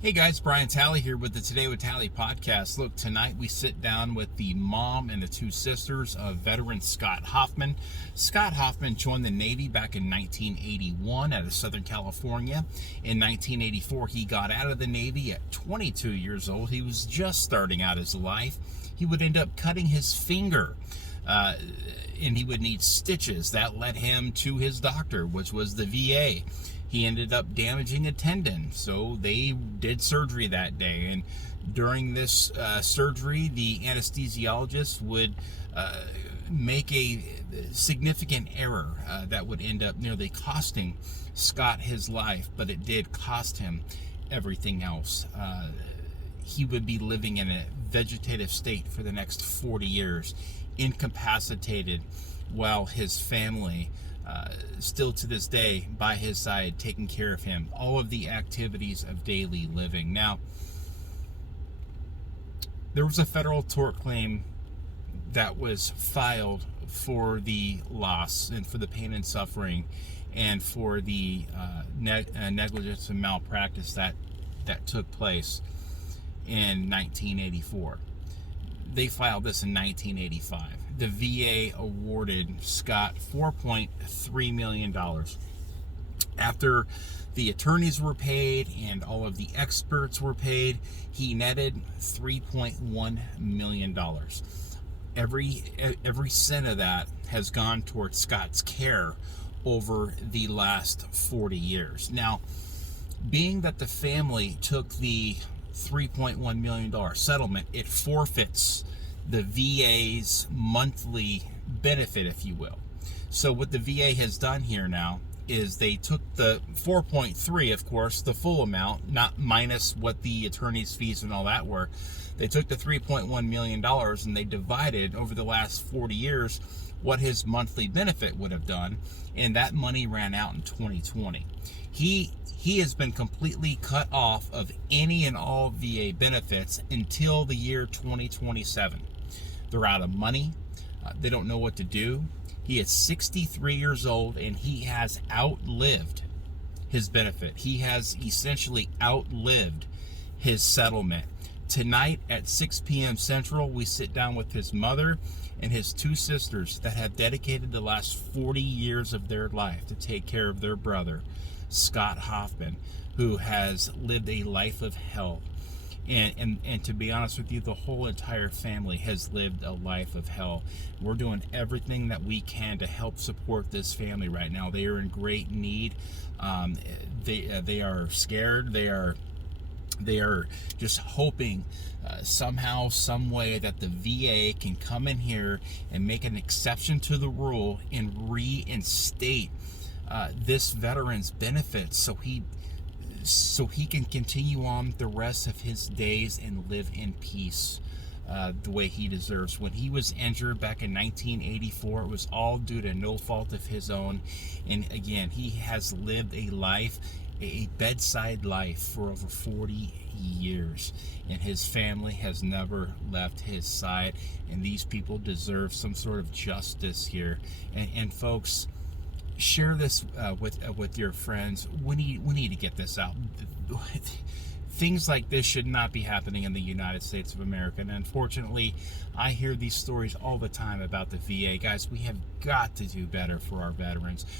Hey guys, Brian Talley here with the Today with Talley podcast. Look, tonight we sit down with the mom and the two sisters of veteran Scott Hoffman. Scott Hoffman joined the Navy back in 1981 out of Southern California. In 1984, he got out of the Navy at 22 years old. He was just starting out his life. He would end up cutting his finger. And he would need stitches. That led him to his doctor, which was the VA. He ended up damaging a tendon, so they did surgery that day. And during this surgery, the anesthesiologist would make a significant error that would end up nearly costing Scott his life, but it did cost him everything else. He would be living in a vegetative state for the next 40 years, incapacitated, while his family still to this day by his side, taking care of him, all of the activities of daily living. Now, there was a federal tort claim that was filed for the loss and for the pain and suffering and for the negligence and malpractice that took place in 1984. They filed this in 1985. The VA awarded Scott $4.3 million. After the attorneys were paid and all of the experts were paid, he netted $3.1 million. Every cent of that has gone towards Scott's care over the last 40 years. Now, being that the family took the $3.1 million settlement, it forfeits the VA's monthly benefit, if you will. So what the VA has done here now is they took the 4.3, of course, the full amount, not minus what the attorney's fees and all that were. They took the $3.1 million and they divided over the last 40 years what his monthly benefit would have done, and that money ran out in 2020. He has been completely cut off of any and all VA benefits until the year 2027. They're out of money. They don't know what to do. He is 63 years old and he has outlived his benefit. He has essentially outlived his settlement. Tonight at 6 p.m. Central, we sit down with his mother and his two sisters that have dedicated the last 40 years of their life to take care of their brother, Scott Hoffman, who has lived a life of hell. And to be honest with you, the whole entire family has lived a life of hell. We're doing everything that we can to help support this family right now. They are in great need. They are scared. They are just hoping somehow, some way that the VA can come in here and make an exception to the rule and reinstate this veteran's benefits so he can continue on the rest of his days and live in peace the way he deserves. When he was injured back in 1984, it was all due to no fault of his own. And again, he has lived a life, a bedside life, for over 40 years, and his family has never left his side, and these people deserve some sort of justice here. And folks, share this with your friends. We need to get this out. Things like this should not be happening in the United States of America. And unfortunately, I hear these stories all the time about the VA. Guys, we have got to do better for our veterans.